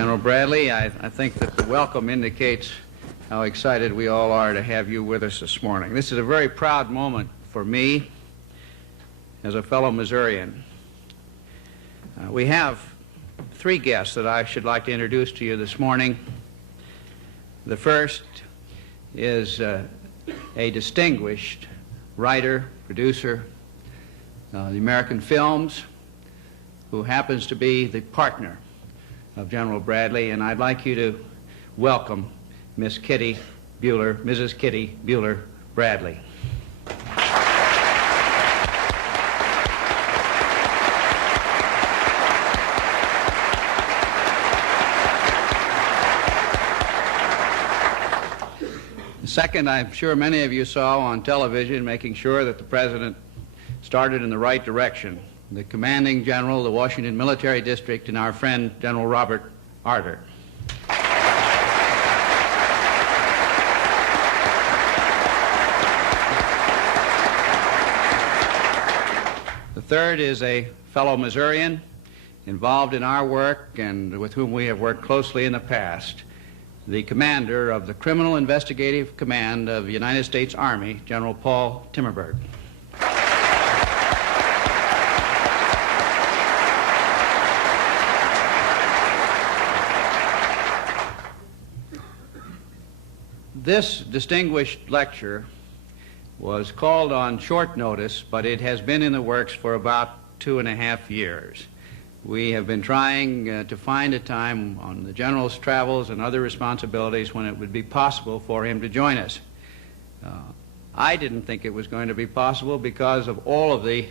General Bradley, I think that the welcome indicates how excited we all are to have you with us this morning. This is a very proud moment for me as a fellow Missourian. We have three guests that I should like to introduce to you this morning. The first is a distinguished writer, producer, the American films, who happens to be the partner of General Bradley, and I'd like you to welcome Mrs. Kitty Bueller Bradley. Second, I'm sure many of you saw on television making sure that the President started in the right direction, the commanding general of the Washington Military District and our friend General Robert Arter. The third is a fellow Missourian involved in our work and with whom we have worked closely in the past, the commander of the Criminal Investigative Command of the United States Army, General Paul Timmerberg. This distinguished lecture was called on short notice, but it has been in the works for about 2.5 years. We have been trying to find a time on the General's travels and other responsibilities when it would be possible for him to join us. I didn't think it was going to be possible because of all of the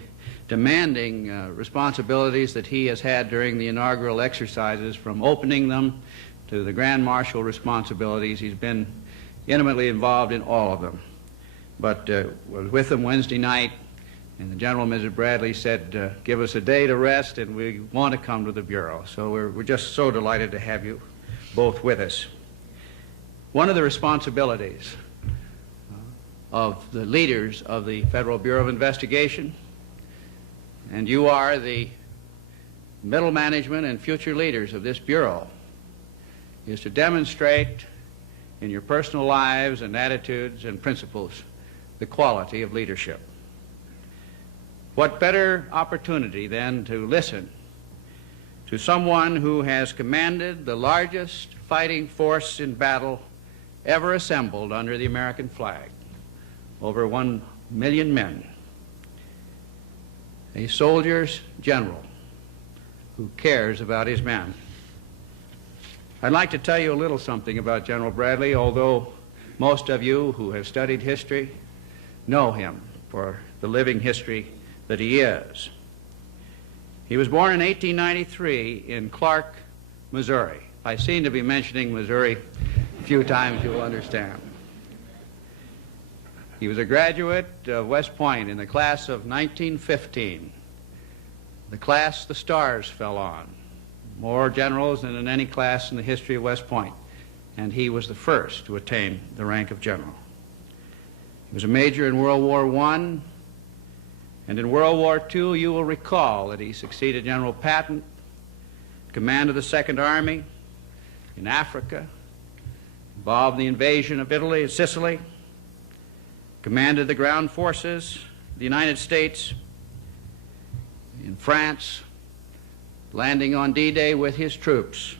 demanding responsibilities that he has had during the inaugural exercises, from opening them to the Grand Marshal responsibilities. He's been intimately involved in all of them. But was with them Wednesday night, and the General and Mrs. Bradley said, give us a day to rest, and we want to come to the Bureau. So we're just so delighted to have you both with us. One of the responsibilities of the leaders of the Federal Bureau of Investigation, and you are the middle management and future leaders of this Bureau, is to demonstrate in your personal lives and attitudes and principles the quality of leadership. What better opportunity than to listen to someone who has commanded the largest fighting force in battle ever assembled under the American flag, over 1 million men, a soldier's general who cares about his men. I'd like to tell you a little something about General Bradley, although most of you who have studied history know him for the living history that he is. He was born in 1893 in Clark, Missouri. If I seem to be mentioning Missouri a few times, you'll understand. He was a graduate of West Point in the class of 1915, the class the stars fell on. More generals than in any class in the history of West Point, and he was the first to attain the rank of general. He was a major in World War I, and in World War II, you will recall that he succeeded General Patton, command of the Second Army in Africa, involved in the invasion of Italy and Sicily, commanded the ground forces of the United States in France, landing on D-Day with his troops.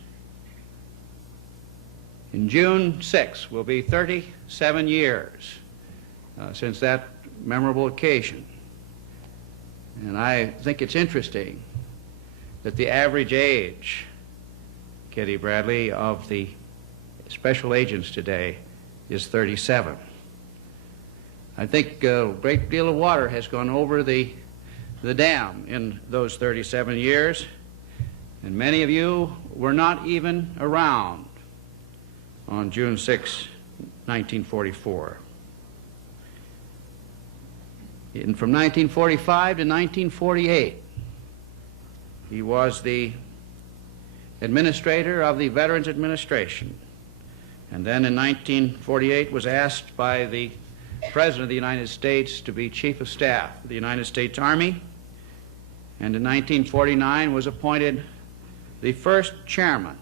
In June 6 will be 37 years since that memorable occasion. And I think it's interesting that the average age, Kitty Bradley, of the special agents today is 37. I think a great deal of water has gone over the dam in those 37 years, and many of you were not even around on June 6, 1944. And from 1945 to 1948, he was the administrator of the Veterans Administration, and then in 1948 was asked by the President of the United States to be Chief of Staff of the United States Army, and in 1949 was appointed the first chairman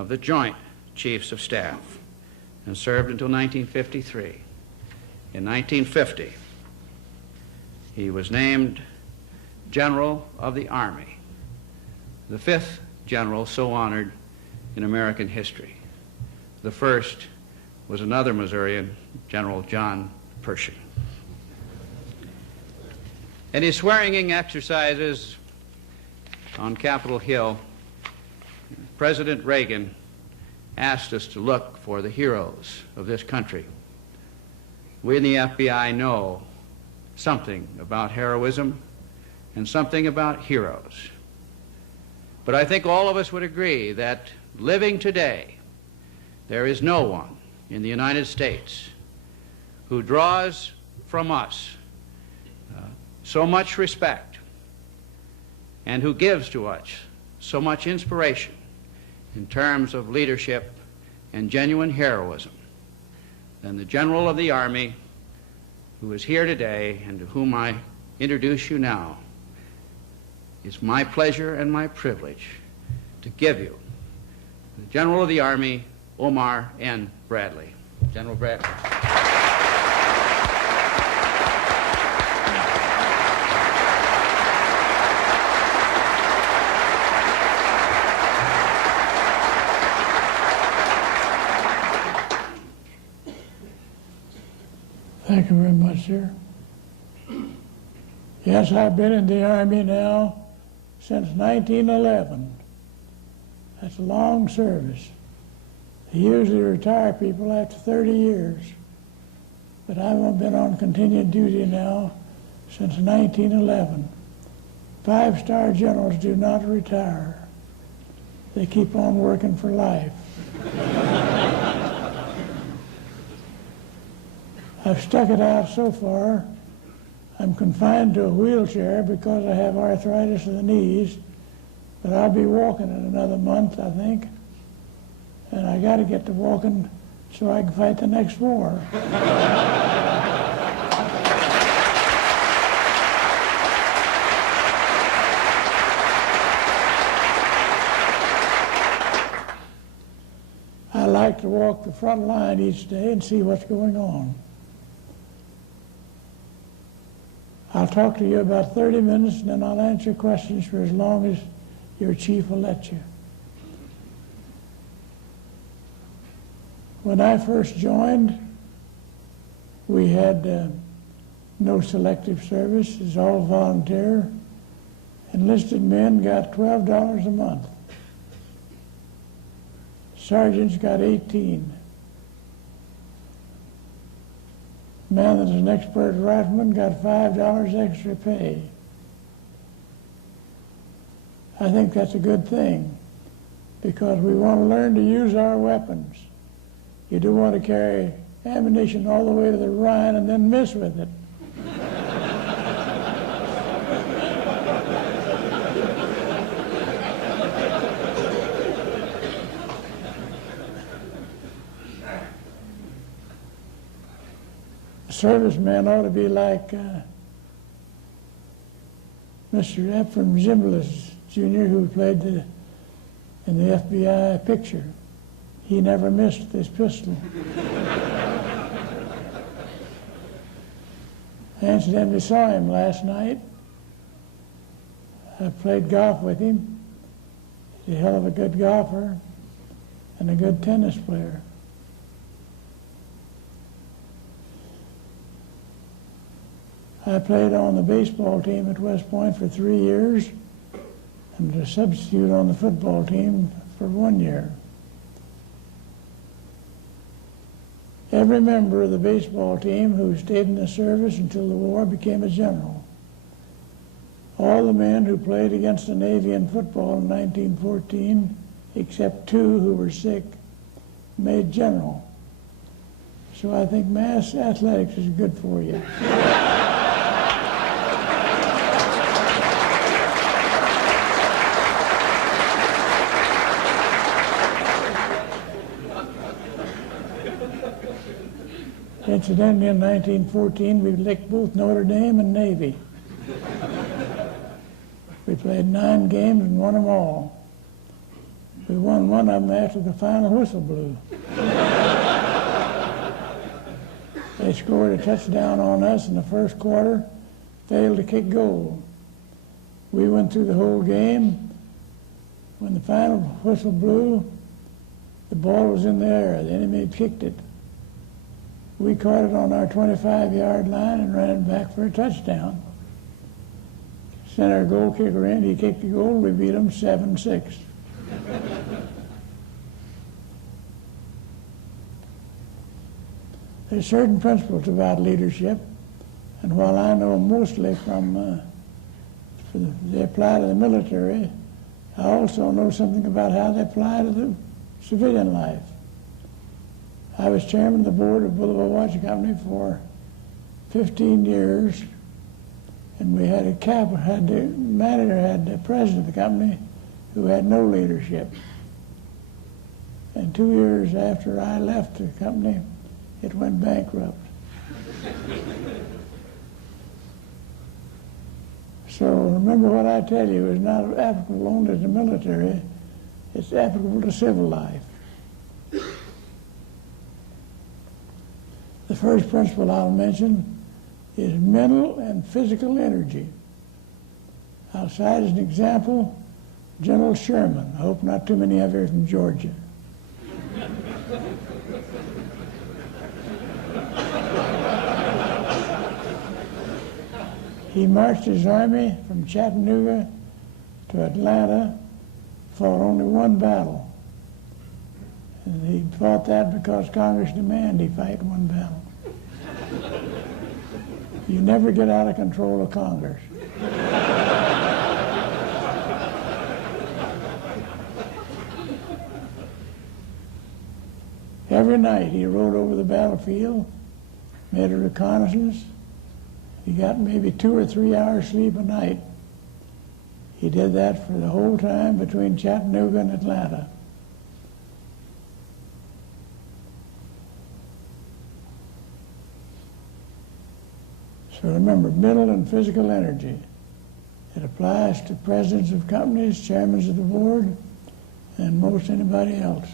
of the Joint Chiefs of Staff and served until 1953. In 1950, he was named General of the Army, the 5th general so honored in American history. The first was another Missourian, General John Pershing. In his swearing-in exercises on Capitol Hill, President Reagan asked us to look for the heroes of this country. We in the FBI know something about heroism and something about heroes. But I think all of us would agree that living today, there is no one in the United States who draws from us so much respect and who gives to us so much inspiration in terms of leadership and genuine heroism than the General of the Army who is here today and to whom I introduce you now. It's my pleasure and my privilege to give you the General of the Army, Omar N. Bradley. General Bradley. Thank you very much, sir. Yes, I've been in the Army now since 1911. That's a long service. They usually retire people after 30 years, but I've been on continued duty now since 1911. 5-star generals do not retire. They keep on working for life. I've stuck it out so far. I'm confined to a wheelchair because I have arthritis in the knees, but I'll be walking in another month, I think. And I got to get to walking so I can fight the next war. I like to walk the front line each day and see what's going on. I'll talk to you about 30 minutes, and then I'll answer questions for as long as your chief will let you. When I first joined, we had no selective service. It's all volunteer. Enlisted men got $12 a month. Sergeants got 18. Man that's an expert rifleman got $5 extra pay. I think that's a good thing because we want to learn to use our weapons. You do want to carry ammunition all the way to the Rhine and then miss with it. Servicemen ought to be like Mr. Ephraim Zimbalist, Jr., who played in the FBI picture. He never missed this pistol. I incidentally saw him last night. I played golf with him. He's a hell of a good golfer and a good tennis player. I played on the baseball team at West Point for 3 years and a substitute on the football team for 1 year. Every member of the baseball team who stayed in the service until the war became a general. All the men who played against the Navy in football in 1914, except 2 who were sick, made general. So I think mass athletics is good for you. Incidentally, in 1914, we licked both Notre Dame and Navy. We played 9 games and won them all. We won one of them after the final whistle blew. They scored a touchdown on us in the first quarter, failed to kick goal. We went through the whole game. When the final whistle blew, the ball was in the air. The enemy had kicked it. We caught it on our 25-yard line and ran it back for a touchdown. Sent our goal kicker in. He kicked the goal. We beat them 7-6. There's certain principles about leadership, and while I know mostly they apply to the military, I also know something about how they apply to the civilian life. I was chairman of the board of Boulevard Watch Company for 15 years, and we had the manager had the president of the company who had no leadership. And 2 years after I left the company, it went bankrupt. So remember what I tell you is not applicable only to the military, it's applicable to civil life. The first principle I'll mention is mental and physical energy. I'll cite as an example General Sherman. I hope not too many of you are from Georgia. He marched his army from Chattanooga to Atlanta, fought only one battle. And he fought that because Congress demanded he fight one battle. You never get out of control of Congress. Every night he rode over the battlefield, made a reconnaissance. He got maybe 2 or 3 hours sleep a night. He did that for the whole time between Chattanooga and Atlanta. So remember, mental and physical energy. It applies to presidents of companies, chairmen of the board, and most anybody else.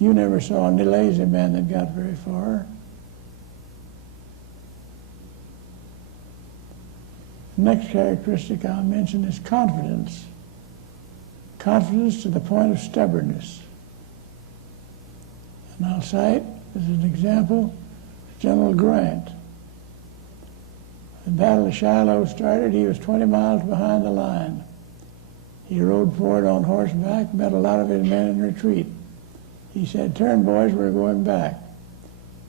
You never saw any lazy man that got very far. The next characteristic I'll mention is confidence. Confidence to the point of stubbornness. And I'll cite, as an example, General Grant. The Battle of Shiloh started, he was 20 miles behind the line. He rode forward on horseback, met a lot of his men in retreat. He said, "Turn, boys, we're going back."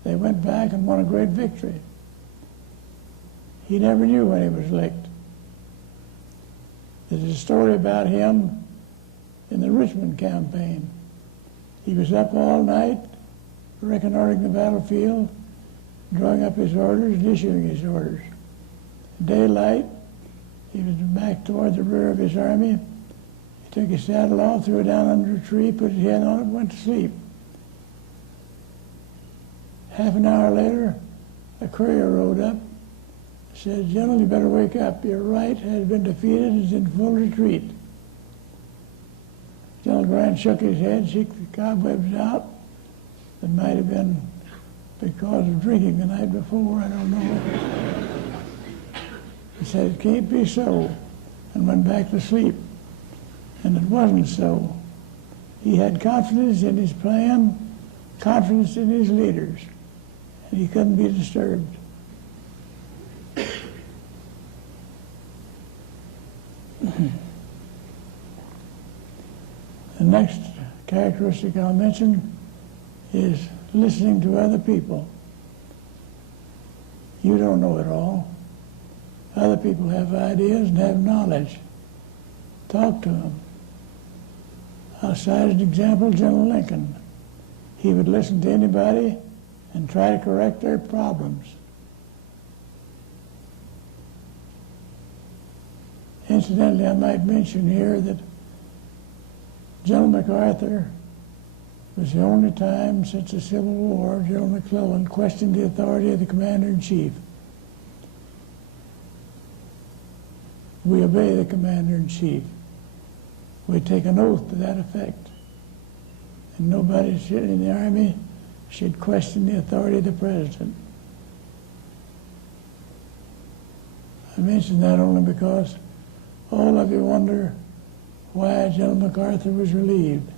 They went back and won a great victory. He never knew when he was licked. There's a story about him in the Richmond campaign. He was up all night reconnoitering the battlefield, drawing up his orders and issuing his orders. Daylight, he was back toward the rear of his army. He took his saddle off, threw it down under a tree, put his head on it, and went to sleep. Half an hour later, a courier rode up, said, "General, you better wake up. Your right has been defeated and is in full retreat." General Grant shook his head, shook the cobwebs out. It might have been because of drinking the night before, I don't know. He said, "It can't be so," and went back to sleep. And it wasn't so. He had confidence in his plan, confidence in his leaders, and he couldn't be disturbed. The next characteristic I'll mention is listening to other people. You don't know it all. Other people have ideas and have knowledge. Talk to them. I'll cite as an example General Lincoln. He would listen to anybody and try to correct their problems. Incidentally, I might mention here that General MacArthur was the only time since the Civil War General McClellan questioned the authority of the Commander-in-Chief. We obey the Commander-in-Chief. we'd take an oath to that effect. And nobody in the Army should question the authority of the President. I mention that only because all of you wonder why General MacArthur was relieved.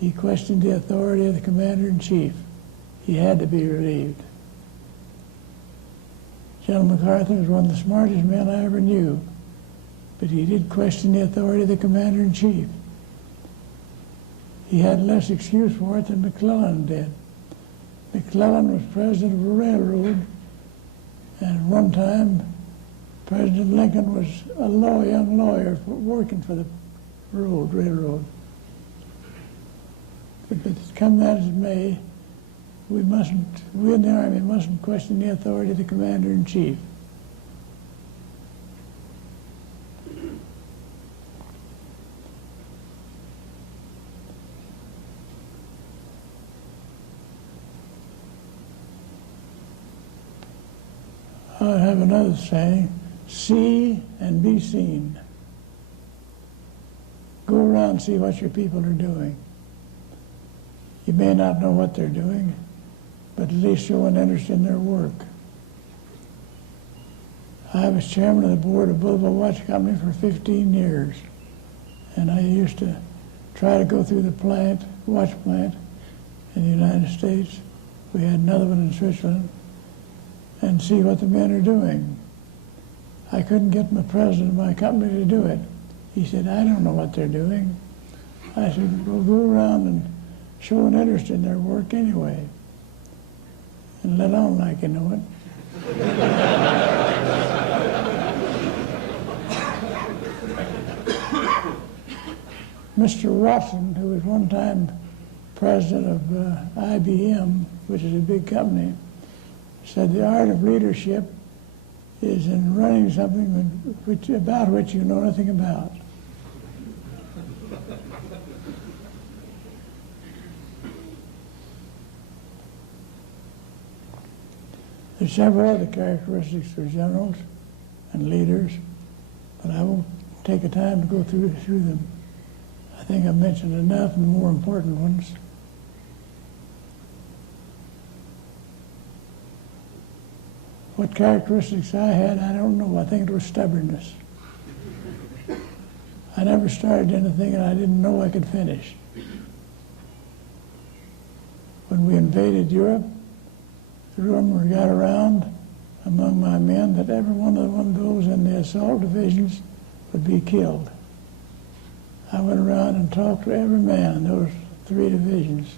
He questioned the authority of the Commander-in-Chief. He had to be relieved. General MacArthur was one of the smartest men I ever knew, but he did question the authority of the Commander-in-Chief. He had less excuse for it than McClellan did. McClellan was president of a railroad, and at one time, President Lincoln was a young lawyer working for the railroad. But come that as it may, we in the Army mustn't question the authority of the Commander-in-Chief. I have another saying, see and be seen. Go around and see what your people are doing. You may not know what they're doing, but at least show an interest in their work. I was chairman of the board of Boulevard Watch Company for 15 years, and I used to try to go through the watch plant in the United States. We had another one in Switzerland, and see what the men are doing. I couldn't get my president of my company to do it. He said, I don't know what they're doing. I said, well, go around and show an interest in their work anyway, and let on like you know it. Mr. Watson, who was one time president of IBM, which is a big company, said the art of leadership is in running something about which you know nothing about. There's several other characteristics for generals and leaders, but I won't take the time to go through them. I think I've mentioned enough and the more important ones. What characteristics I had, I don't know. I think it was stubbornness. I never started anything and I didn't know I could finish. When we invaded Europe, the rumor got around among my men that every one of those in the assault divisions would be killed. I went around and talked to every man in those 3 divisions.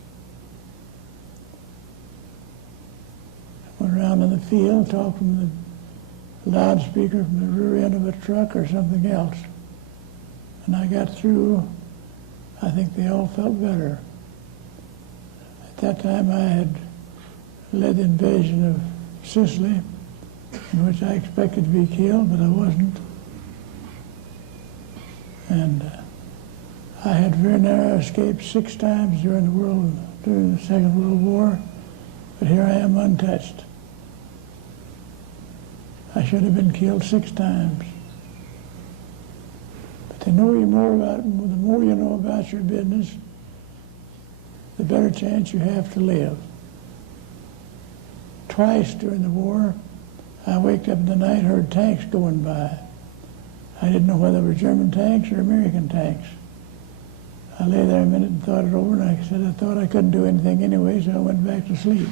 Went around in the field, talked from the loudspeaker from the rear end of a truck or something else. And I got through. I think they all felt better. At that time I had led the invasion of Sicily, in which I expected to be killed, but I wasn't. And I had very narrow escapes 6 times during the Second World War, but here I am untouched. I should have been killed 6 times. But the more you know about your business, the better chance you have to live. Twice during the war, I waked up in the night, heard tanks going by. I didn't know whether they were German tanks or American tanks. I lay there a minute and thought it over, and I said I thought I couldn't do anything anyway, so I went back to sleep.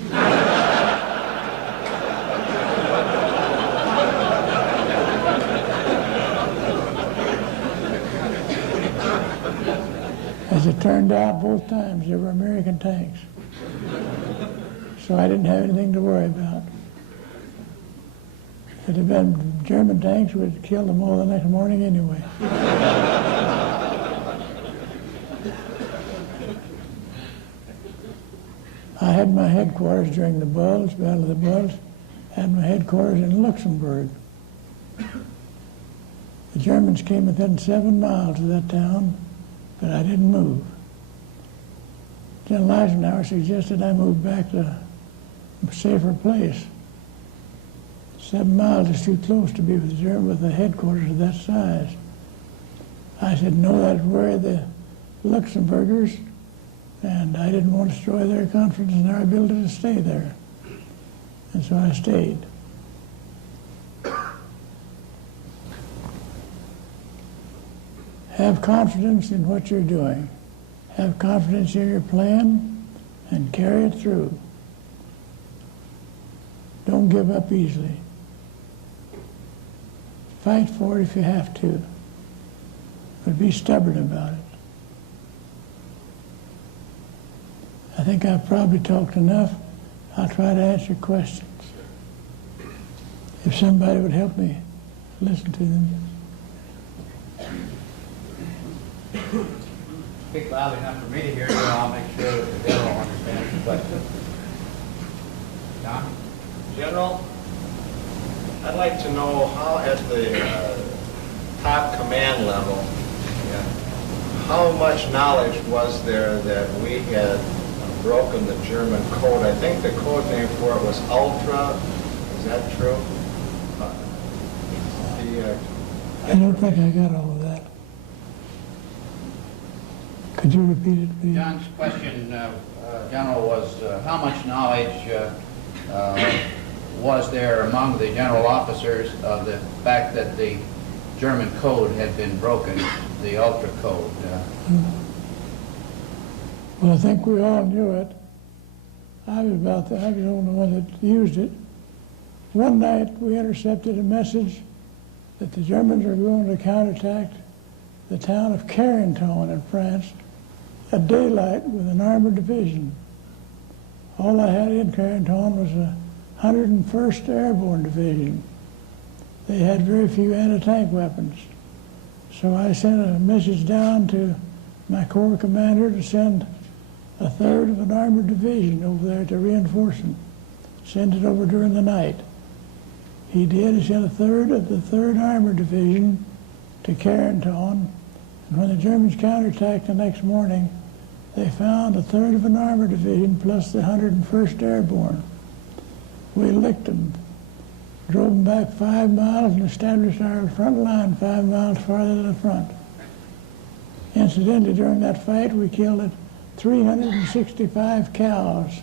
As it turned out, both times they were American tanks. So I didn't have anything to worry about. If it had been German tanks, we would have killed them all the next morning anyway. I had my headquarters during the Bulge, Battle of the Bulge, had my headquarters in Luxembourg. The Germans came within 7 miles of that town, but I didn't move. General Eisenhower suggested I move back to a safer place. 7 miles is too close to be with the headquarters of that size. I said, no, that's where the Luxembourgers, and I didn't want to destroy their confidence in our ability to stay there. And so I stayed. Have confidence in what you're doing. Have confidence in your plan and carry it through. Don't give up easily. Fight for it if you have to, but be stubborn about it. I think I've probably talked enough. I'll try to answer questions. If somebody would help me listen to them. Speak loud enough for me to hear you. I'll make sure that the general understands the question. John? General, I'd like to know how at the top command level, how much knowledge was there that we had broken the German code? I think the code name for it was Ultra. Is that true? I don't think I got all of that. Could you repeat it, please? John's question, General, was how much knowledge was there among the general officers of the fact that the German code had been broken, the Ultra code? Well, I think we all knew it. I was the only one that used it. One night we intercepted a message that the Germans were going to counterattack the town of Carentan in France at daylight with an armored division. All I had in Carentan was a 101st Airborne Division. They had very few anti-tank weapons. So I sent a message down to my corps commander to send a third of an armored division over there to reinforce them. Send it over during the night. He did. He sent a third of the 3rd Armored Division to Carentan. And when the Germans counterattacked the next morning, they found a third of an armored division plus the 101st Airborne. We licked them, drove them back 5 miles and established our front line 5 miles farther to the front. Incidentally, during that fight, we killed 365 cows.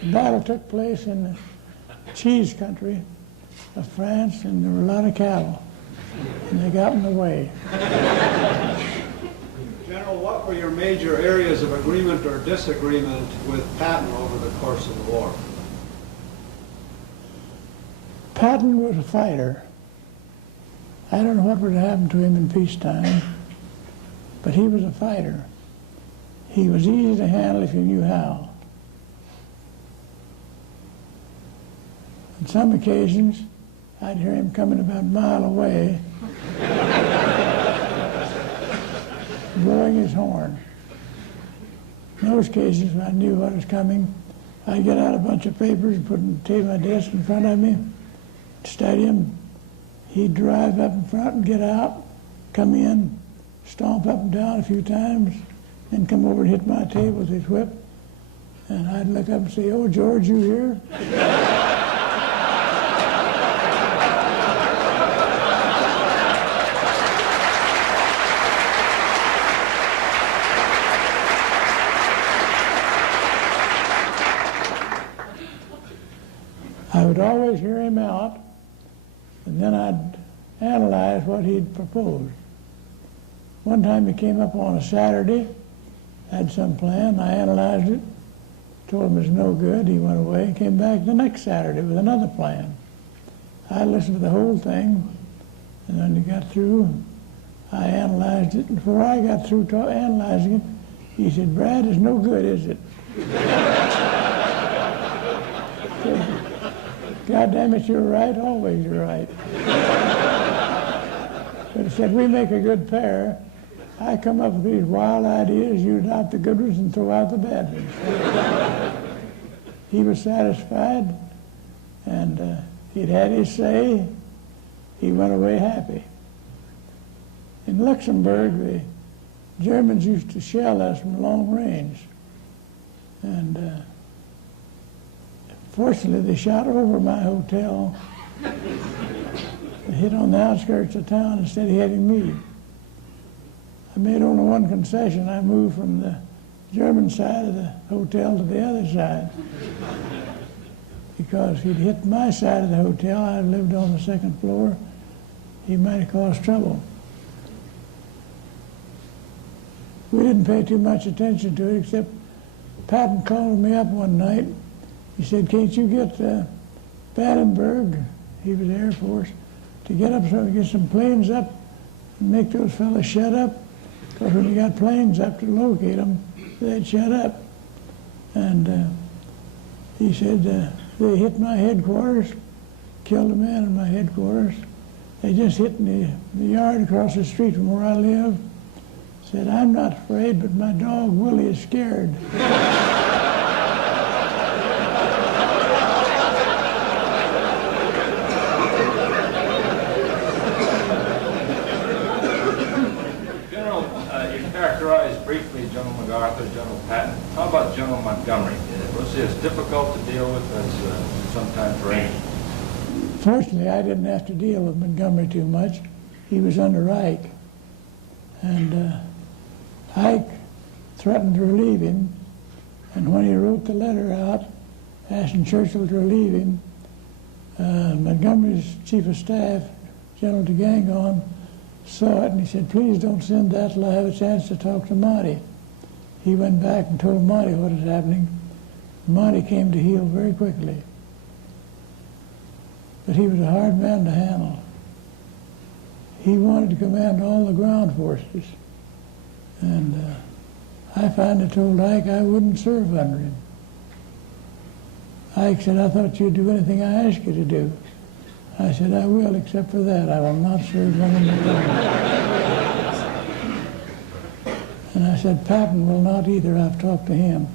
The battle took place in the cheese country of France, and there were a lot of cattle, and they got in the way. General, what were your major areas of agreement or disagreement with Patton over the course of the war? Patton was a fighter. I don't know what would happen to him in peacetime, but he was a fighter. He was easy to handle if you knew how. On some occasions, I'd hear him coming about a mile away, blowing his horn. In those cases, when I knew what was coming, I'd get out a bunch of papers and put them on my desk in front of me, study them. He'd drive up in front and get out, come in, stomp up and down a few times, and come over and hit my table with his whip. And I'd look up and say, "Oh, George, you here?" I would always hear him out, and then I'd analyze what he'd proposed. One time he came up on a Saturday, had some plan, I analyzed it, told him it was no good, he went away, and came back the next Saturday with another plan. I listened to the whole thing, and when he got through, I analyzed it, and before I got through analyzing it, he said, "Brad, it's no good, is it?" "God damn it, you're right, always you're right." But he said, "We make a good pair. I come up with these wild ideas, you adopt the good ones and throw out the bad ones." He was satisfied, and he'd had his say, he went away happy. In Luxembourg, the Germans used to shell us from long range. And fortunately, they shot over my hotel. They hit on the outskirts of town instead of hitting me. I made only one concession. I moved from the German side of the hotel to the other side. Because if he'd hit my side of the hotel, I lived on the second floor, he might have caused trouble. We didn't pay too much attention to it, except Patton called me up one night. He said, "Can't you get Vandenberg," he was Air Force, "to get up so we get some planes up and make those fellas shut up? Because when you got planes up to locate them, they'd shut up." And he said, "They hit my headquarters, killed a man in my headquarters. They just hit in the yard across the street from where I live." Said, "I'm not afraid, but my dog Willie is scared." General, you characterized briefly General MacArthur, General Patton. How about General Montgomery? Was he as difficult to deal with as sometimes Reagan? Fortunately, I didn't have to deal with Montgomery too much. He was under Ike. And Ike threatened to relieve him, and when he wrote the letter out asking Churchill to relieve him, Montgomery's chief of staff, General DeGangon, saw it and he said, "Please don't send that till I have a chance to talk to Monty." He went back and told Monty what was happening. Monty came to heel very quickly. But he was a hard man to handle. He wanted to command all the ground forces. And I finally told Ike I wouldn't serve under him. Ike said, "I thought you'd do anything I asked you to do." I said, "I will, except for that. I will not serve under Montgomery." And I said, "Patton will not either. I've talked to him."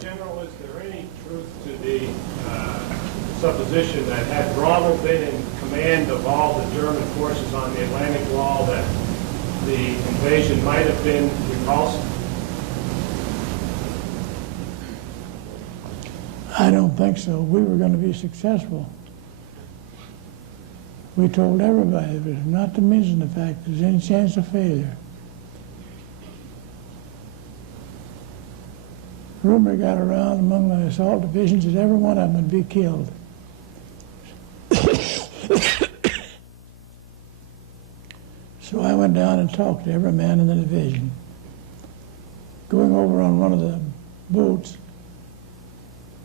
General, is there any truth to the supposition that had Rommel been in command of all the German forces on the Atlantic Wall, that the invasion might have been repulsed? I don't think so. We were going to be successful. We told everybody it was not to mention the fact there's any chance of failure. Rumor got around among the assault divisions that every one of them would be killed. So I went down and talked to every man in the division. Going over on one of the boats,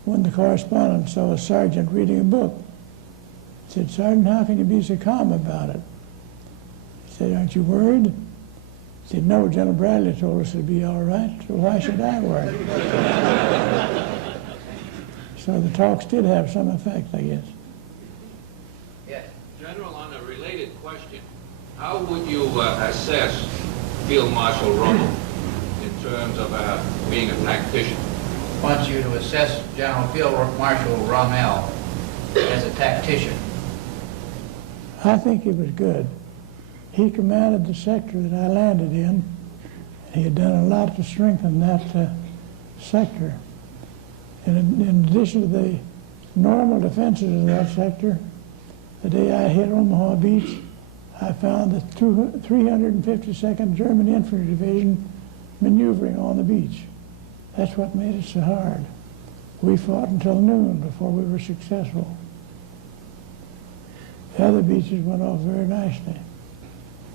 when the correspondent saw a sergeant reading a book, he said, "Sergeant, how can you be so calm about it?" He said, "Aren't you worried?" He said, "No, General Bradley told us it'd be all right, so why should I worry?" So the talks did have some effect, I guess. Yes. General, on a related question, how would you assess Field Marshal Rommel in terms of being a tactician? Wants you to assess General Field Marshal Rommel as a tactician. I think he was good. He commanded the sector that I landed in. He had done a lot to strengthen that sector. And in addition to the normal defenses of that sector, the day I hit Omaha Beach, I found the 352nd German Infantry Division maneuvering on the beach. That's what made it so hard. We fought until noon before we were successful. The other beaches went off very nicely.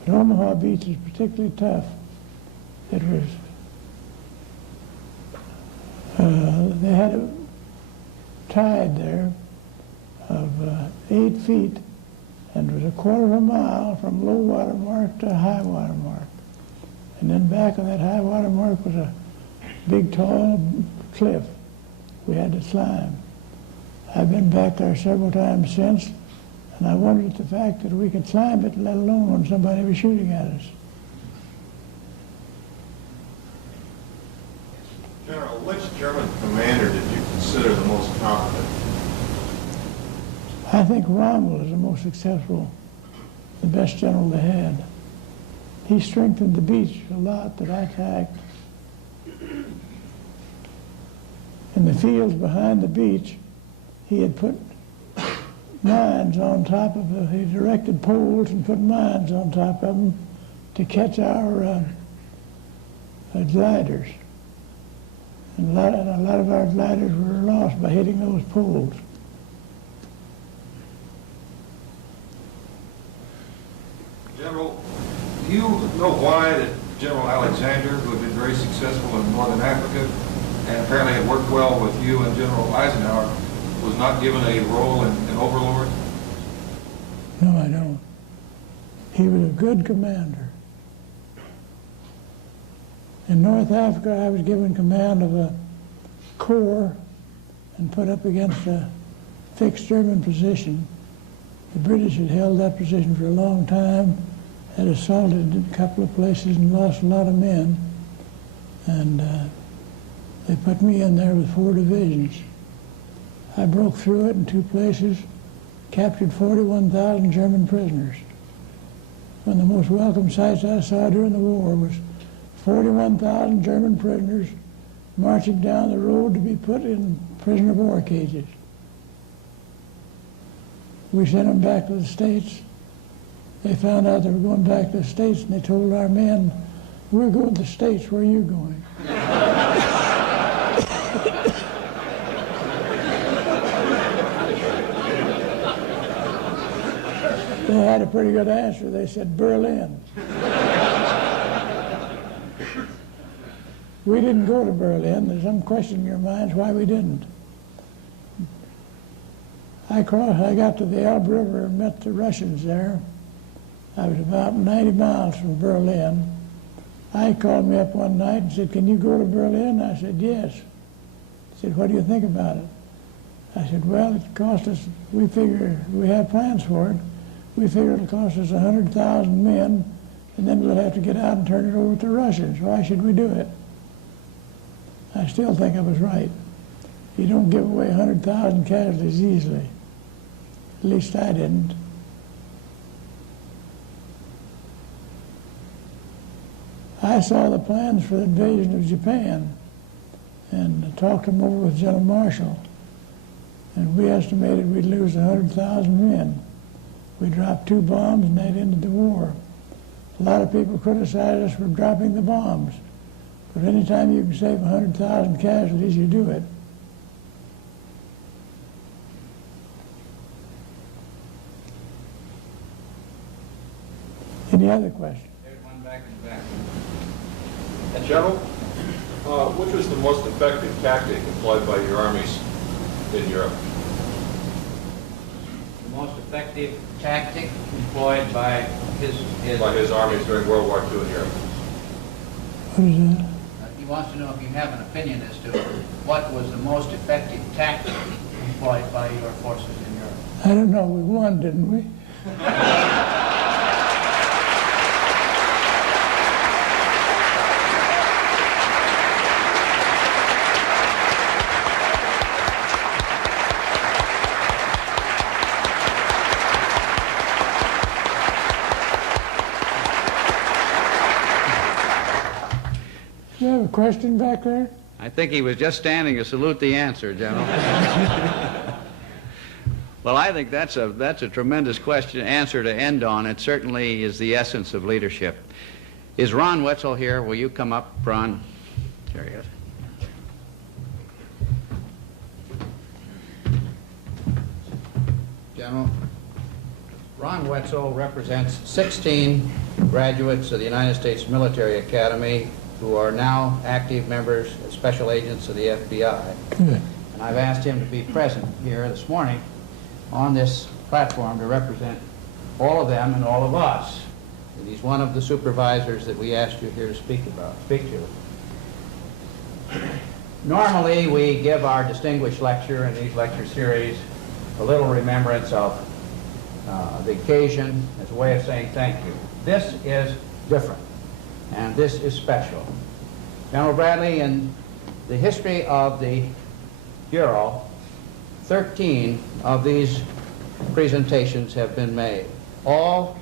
But Omaha Beach is particularly tough. It was, they had a tide there of 8 feet, and it was a quarter of a mile from low water mark to high water mark. And then back of that high water mark was a big, tall cliff we had to climb. I've been back there several times since, and I wondered at the fact that we could climb it, let alone when somebody was shooting at us. accomplished? I think Rommel is the most successful, the best general they had. He strengthened the beach a lot that I attacked. In the fields behind the beach, he had put mines on top of the, he erected poles and put mines on top of them to catch our gliders. And a lot of our gliders were lost by hitting those poles. General, do you know why that General Alexander, who had been very successful in northern Africa and apparently had worked well with you and General Eisenhower, was not given a role in Overlord? No, I don't. He was a good commander. In North Africa, I was given command of a corps and put up against a fixed German position. The British had held that position for a long time, had assaulted a couple of places and lost a lot of men. And they put me in there with 4 divisions. I broke through it in 2 places, captured 41,000 German prisoners. One of the most welcome sights I saw during the war was 41,000 German prisoners marching down the road to be put in prisoner of war cages. We sent them back to the States. They found out they were going back to the States, and they told our men, "We're going to the States, where are you going?" They had a pretty good answer. They said, "Berlin." We didn't go to Berlin. There's some question in your minds why we didn't. I got to the Elbe River and met the Russians there. I was about 90 miles from Berlin. I called me up one night and said, "Can you go to Berlin?" I said, "Yes." He said, "What do you think about it?" I said, "Well, it cost us, we figure, we have plans for it. We figure it'll cost us 100,000 men, and then we'll have to get out and turn it over to the Russians. Why should we do it?" I still think I was right. You don't give away 100,000 casualties easily. At least I didn't. I saw the plans for the invasion of Japan and talked them over with General Marshall. And we estimated we'd lose 100,000 men. We dropped 2 bombs and that ended the war. A lot of people criticized us for dropping the bombs. But anytime you can save 100,000 casualties, you do it. Any other questions? There's one back in the back. General, which was the most effective tactic employed by your armies in Europe? The most effective tactic employed by his armies during World War II in Europe? What is that? He wants to know if you have an opinion as to what was the most effective tactic employed by your forces in Europe. I don't know. We won, didn't we? You have a question back there? I think he was just standing to salute the answer, General. Well, I think that's a tremendous answer to end on. It certainly is the essence of leadership. Is Ron Wetzel here? Will you come up, Ron? There he is. General, Ron Wetzel represents 16 graduates of the United States Military Academy who are now active members as special agents of the FBI. Good. And I've asked him to be present here this morning on this platform to represent all of them and all of us. And he's one of the supervisors that we asked you here to speak to. Normally, we give our distinguished lecture in these lecture series a little remembrance of the occasion as a way of saying thank you. This is different, and this is special. General Bradley, in the history of the Bureau, 13 of these presentations have been made, all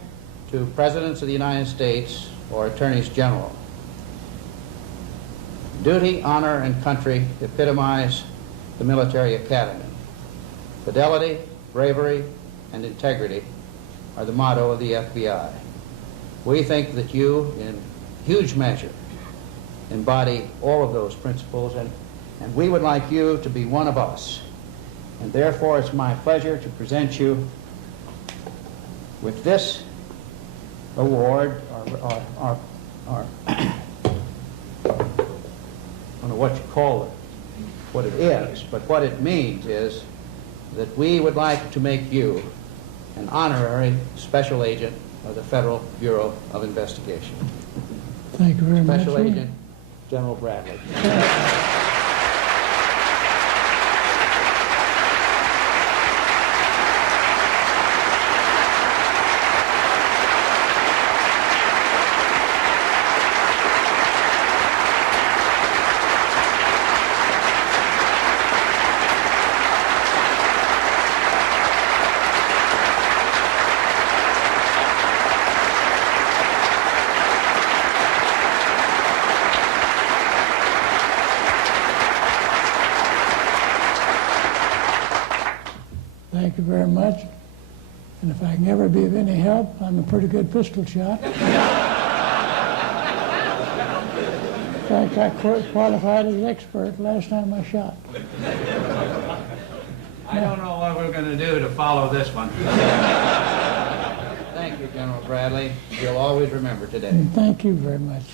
to Presidents of the United States or Attorneys General. Duty, honor, and country epitomize the military academy. Fidelity, bravery, and integrity are the motto of the FBI. We think that you, in huge measure, embody all of those principles, and we would like you to be one of us. And therefore, it's my pleasure to present you with this award, or I don't know what you call it, what it is, but what it means is that we would like to make you an honorary special agent of the Federal Bureau of Investigation. Thank you very much. Special sir. Agent General Bradley. Thank you very much. And if I can ever be of any help, I'm a pretty good pistol shot. In fact, I qualified as expert last time I shot. I don't know what we're going to do to follow this one. Thank you, General Bradley. You'll always remember today. And thank you very much.